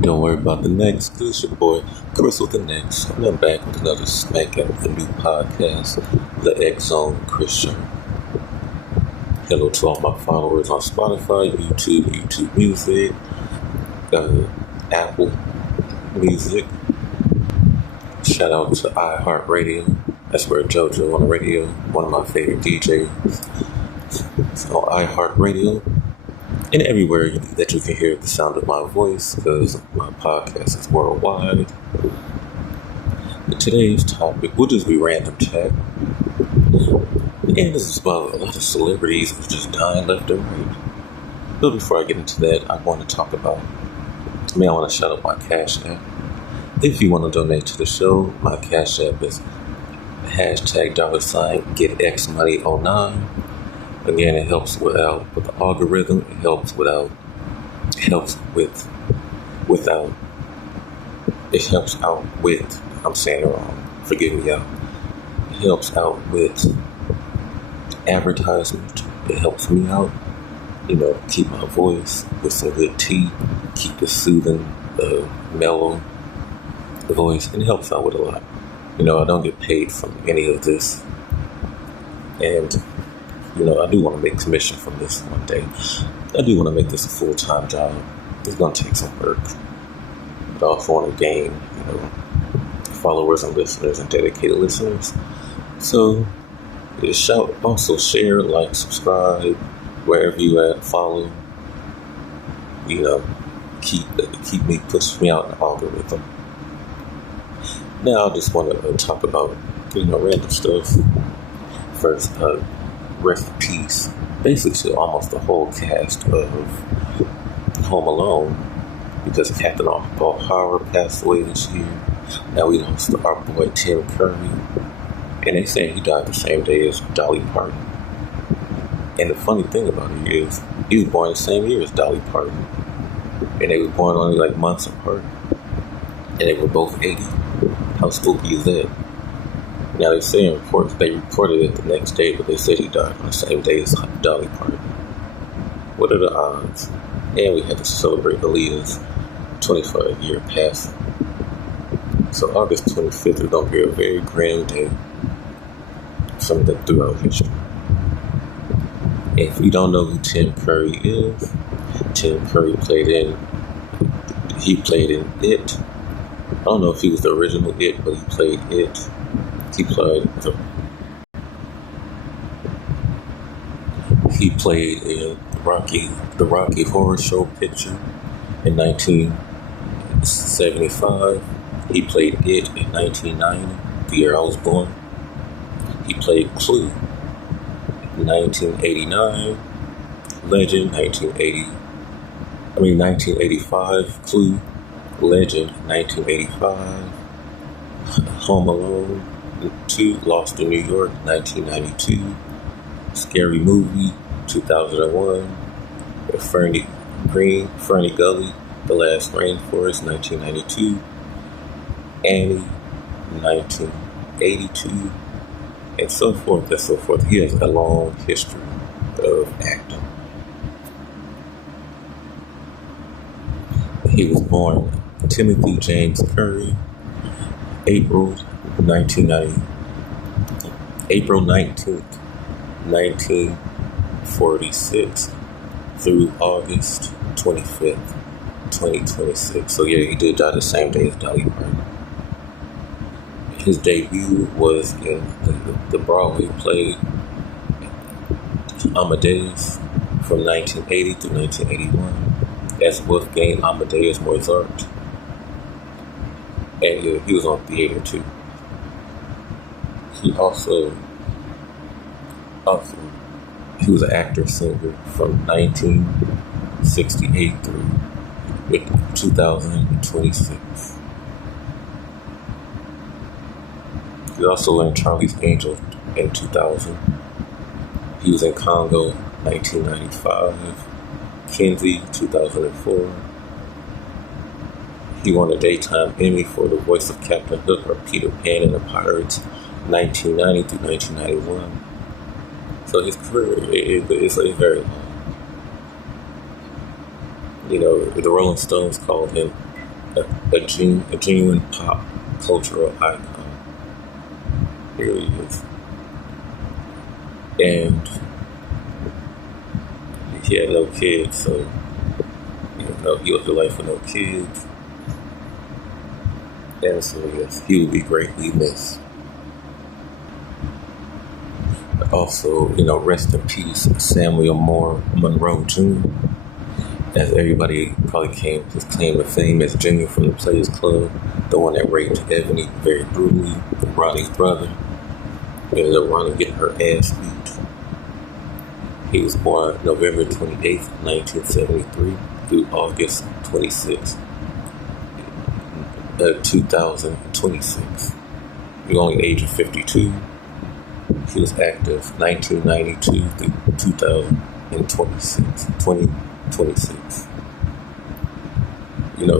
Don't worry about the next, cause it's your boy, Chris with the next. And I'm back with another smack at the new podcast, The X Zone Christian. Hello to all my followers on Spotify, YouTube Music, Apple Music. Shout out to iHeartRadio. That's where JoJo on the radio, one of my favorite DJs. It's on iHeartRadio. And everywhere that you can hear the sound of my voice, because my podcast is worldwide. But today's topic will just be random chat. And this is about a lot of celebrities who just dying left and right. But before I get into that, I want to talk about, I want to shout out my Cash App. If you want to donate to the show, my Cash App is $$GetXMoney09. Again, it helps with the algorithm. It helps out with, I'm saying it wrong. Forgive me, y'all. It helps out with advertisement. It helps me out, keep my voice with some good tea, keep the soothing, mellow voice, and it helps out with a lot. I don't get paid from any of this. And I do want to make commission from this one day. I do want to make this a full-time job. It's going to take some work. But I also want to gain, followers and listeners and dedicated listeners. So, also share, like, subscribe, wherever you at, follow. Keep me, push me out in the algorithm. Now, I just want to talk about, random stuff. First, rest in peace, basically to almost the whole cast of Home Alone, because Captain O'Hara passed away this year. Now we lost our boy Tim Curry, and they say he died the same day as Dolly Parton. And the funny thing about it is, he was born the same year as Dolly Parton, and they were born only like months apart, and they were both 80. How spooky is that? Now they say they reported it the next day, but they said he died on the same day as Dolly Parton. What are the odds? And we had to celebrate Aaliyah's 25-year passing. So August 25th is going to be a very grand day. Something throughout history. And if you don't know who Tim Curry is, Tim Curry played in It. I don't know if he was the original It, but he played It. He played in the Rocky Horror Show picture in 1975. He played It in 1990, the year I was born. He played Clue in 1989. Legend, 1985. Clue, Legend, 1985. Home Alone 2, Lost in New York, 1992. Scary Movie, 2001. Fernie Gully, The Last Rainforest, 1992. Annie, 1982. And so forth and so forth. He has a long history of acting. He was born Timothy James Curry, April 19th, 1946 through August 25th, 2026. So yeah, he did die the same day as Dolly Parton. His debut was in the Broadway play Amadeus from 1980 to 1981 as Wolfgang Amadeus Mozart. And he was on theater too. He was an actor-singer from 1968 through 2026. He also learned Charlie's Angel in 2000. He was in Congo 1995. Kinsey 2004. He won a Daytime Emmy for the voice of Captain Hook or Peter Pan in the Pirates 1990 through 1991. So his career is very long. You know, the Rolling Stones called him a genuine pop cultural icon. Here he is. And he had no kids, so he lived a life with no kids. And so yes, he would be greatly missed. Also, rest in peace, Samuel Moore Monroe Jr. As everybody probably his claim to fame as Junior from the Players Club, the one that raped Ebony very brutally, Ronnie's brother. Ended up Ronnie getting her ass beat. He was born November 28th, 1973 through August 26th, 2026. He was only the age of 52. He was active 1992 through 2026.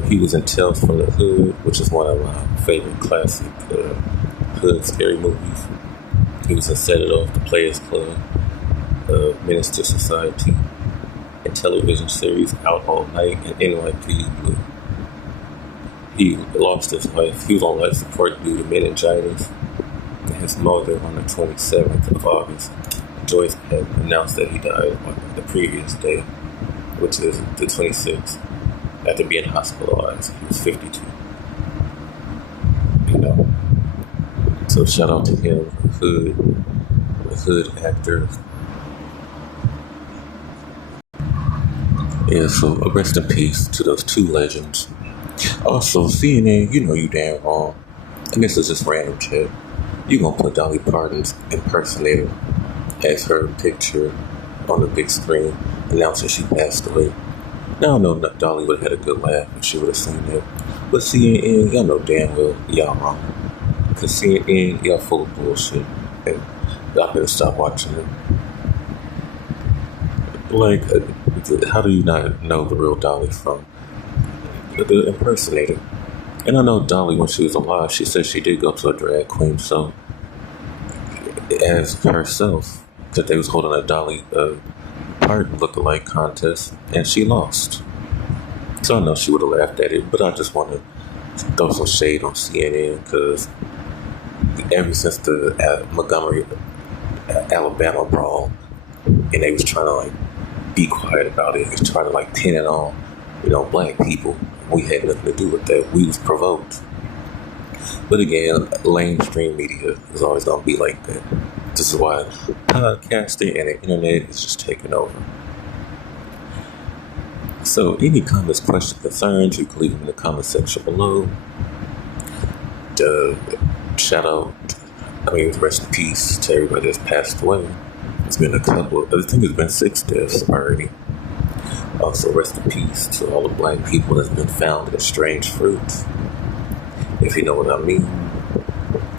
He was in Tales from the Hood, which is one of my favorite classic hood scary movies. He was in Set It Off, The Players Club, Minister Society, and television series Out All Night and NYPD Blue. He lost his wife. He was on life support due to meningitis. His mother, on the 27th of August, Joyce had announced that he died on the previous day, which is the 26th, after being hospitalized. He was 52. So shout out to him, the hood actor. Yeah, so rest in peace to those two legends. Also, CNN, you damn wrong. And this is just random shit. You gonna put Dolly Parton's impersonator as her picture on the big screen, announcing she passed away. Now I know Dolly would have had a good laugh if she would have seen that. But CNN, y'all know damn well y'all wrong. Because CNN, y'all full of bullshit. And y'all better stop watching it. Like, how do you not know the real Dolly from the impersonator? And I know Dolly, when she was alive, she said she did go to a drag queen show as herself, that they was holding a Dolly Parton look-alike contest, and she lost. So I know she would have laughed at it, but I just want to throw some shade on CNN, because ever since the Montgomery, Alabama brawl, and they was trying to be quiet about it, was trying to pin it on black people. We had nothing to do with that. We was provoked. But again, mainstream media is always going to be like that. This is why podcasting and the internet is just taking over. So any comments, questions, concerns, you can leave them in the comment section below. Rest in peace to everybody that's passed away. It's been I think it's been 6 deaths already. Also, rest in peace to all the black people that's been found in strange fruits. If you know what I mean,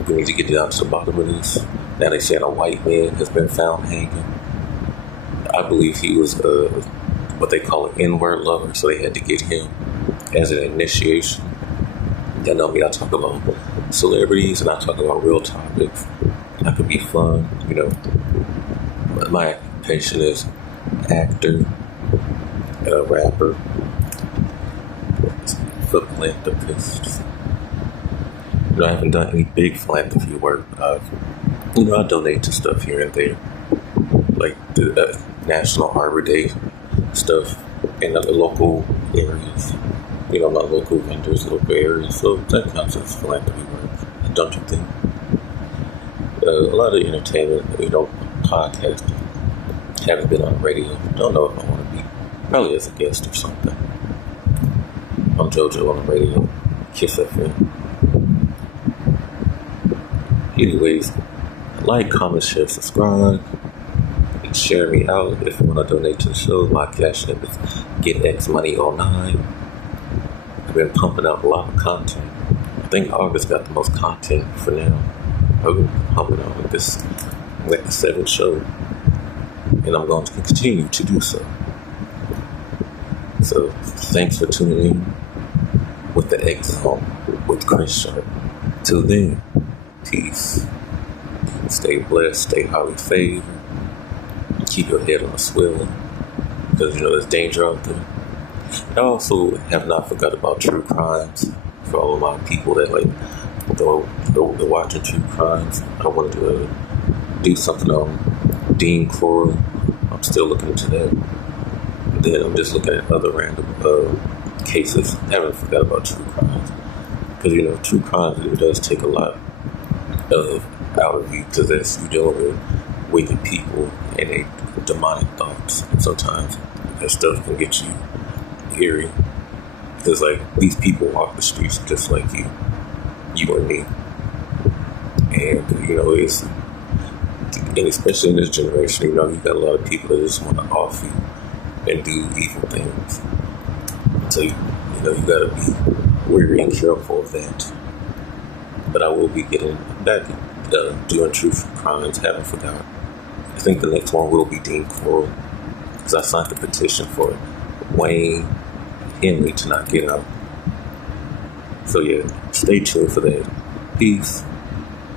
we need to get down to the bottom of this. Now they said a white man has been found hanging. I believe he was what they call an N-word lover, so they had to get him as an initiation. Y'all know me, I talk about celebrities and I talk about real topics. That could be fun, My occupation is actor, rapper, philanthropist. I haven't done any big philanthropy work. I donate to stuff here and there, like the National Arbor Day stuff in other local areas. My local vendors, local areas. So that counts as philanthropy work, don't you think? A lot of entertainment, podcasting. Haven't been on radio. Don't know if I want to be. Probably as a guest or something. I'm JoJo on the radio, Kiss FM. Anyways, like, comment, share, subscribe, and share me out if you want to donate to the show. My cash app is GetXMoney09. I've been pumping out a lot of content. I think August got the most content for now. I've been pumping out with this the 7th show, and I'm going to continue to do so. So, thanks for tuning in with the Exile with Chris Sharp. Till then, peace. Stay blessed, stay highly favored. Keep your head on a swivel, because there's danger out there. I also have not forgot about true crimes for all of my people that like they're watching true crimes. I wanted to do something on Dean Coral. I'm still looking into that. And then I'm just looking at other random cases. I haven't forgot about true crimes because true crimes it does take a lot of out of you because that's you dealing with wicked people and they demonic thoughts. And sometimes that stuff can get you eerie because like these people walk the streets just like you and me, and it's and especially in this generation, you got a lot of people that just want to off you and do evil things. So you got to be wary and careful of that. But I will be getting back doing true crimes. Haven't forgot. I think the next one will be Dean Coral because I signed the petition for Wayne Henry to not get out. So yeah, stay tuned for that. Peace.